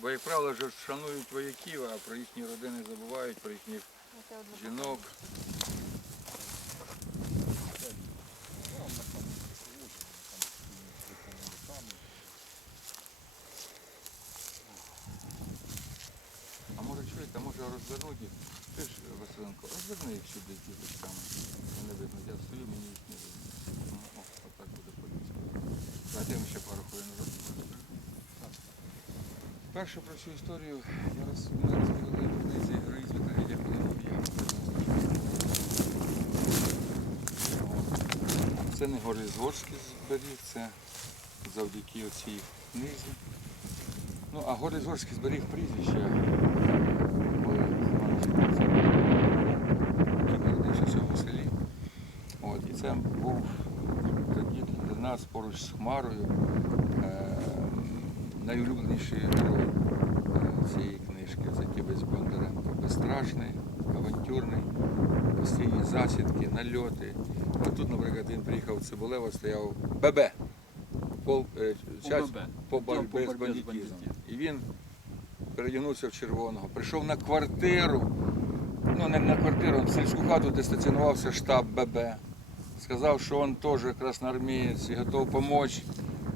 Бо, як правило, ж шанують вояків, а про їхні родини забувають, про їхніх жінок. А може чуєте, а може розвернути? Ти ж, Василенко, розверни їх сюди ті дочками. Не видно. Я стою, мені їх не видно. Ну, отак буде по-людськи. Перше про цю історію я роз, ми розповіли в книзі Героїзм та трагедія Полинов'я. Це не Горизгорський зберіг, це завдяки оцій книзі. Ну, а Горизгорський зберіг і це був тоді для нас поруч з Хмарою е, найулюбленіший герой е, цієї книжки. Це Кібець Бондаренко. Безстрашний, авантюрний, постійні засідки, нальоти. От тут, наприклад, він приїхав в Цибулево, стояв ББ. Пол, е, часть по Відділ боротьбі з бандитизмом. І він передягнувся в червоного, прийшов на квартиру, ну не на квартиру, а в сільську хату, де стаціонувався штаб ББ. Сказав, що він теж красноармеец і готов допомогти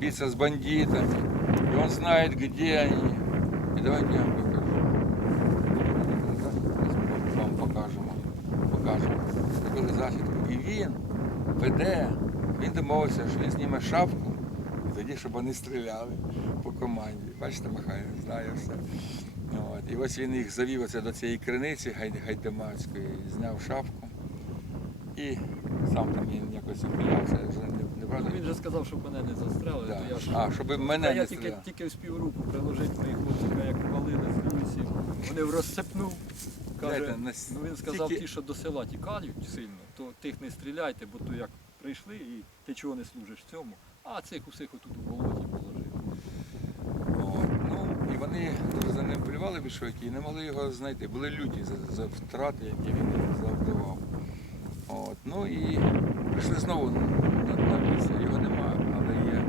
битися з бандитами. І він знає, де вони. І давайте я вам покажу. Вам покажемо. Покажемо. Зробили засідку. І він веде, він домовився, що він зніме шапку, і тоді, щоб вони стріляли по команді. Бачите, Михайло, знає все. От. І ось він їх завів оце до цієї криниці гай- гайдамацької, зняв шапку і сам там він якось ухилявся, вже не, неправда. Він же сказав, щоб мене не застрелили, Да. то я ж. А, щоб мене Та не я тільки, стріляли. тільки вспів руку приложити моїх хлопців, як валили з лісів. Вони розсипнув. Каже, Знаєте, на- ну він сказав, тільки- ті, що до села тікають сильно, то тих не стріляйте, бо то як прийшли і ти чого не служиш цьому, а цих усіх отут у болоті положив. От. Ну, і вони дуже за ним полювали більшовики і не могли його знайти. Були люті за, за втрати, які він їм завдавав. От. Ну і прийшли знову на, на місце. Його нема, але є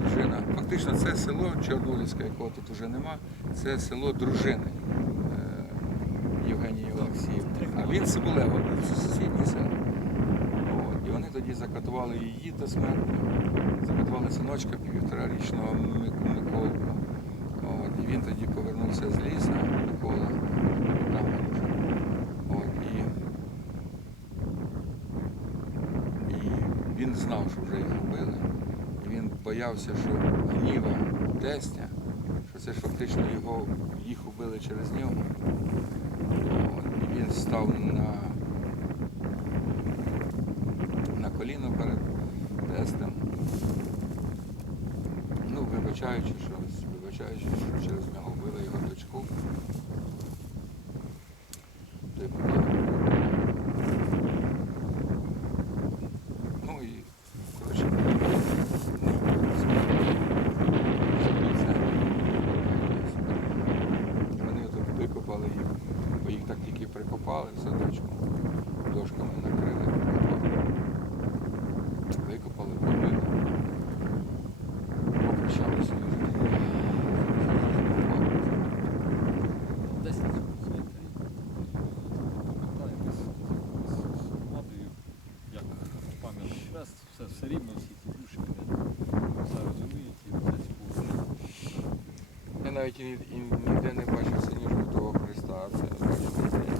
дружина. Фактично це село Чорнолівське, якого тут вже нема, це село дружини е, Євгенії Олексіївни. А він Цибулево був сусідній село. І вони тоді закатували її до смерті, закатували синочка півторарічного Мик- Миколку. І він тоді повернувся з лісу, Микола, там вже. От. І, і він знав, що вже їх вбили. Він боявся, що гніва тестя, що це ж фактично його, їх убили через нього. І він став на на коліно перед тестем. Ну, вибачаючи, що, вибачаючи, що через нього вбили його дочку. Той побіг. Ну і, коротше, не Вони тут викопали їх, бо їх так тільки прикопали в садочку, дошками накрили, прикопали. Викопали, побили. Попрощалися. Все, все рівно всі ці душі все розуміють і це спокійно. Я навіть ніде не бачив жовтого Христа, а це бачите,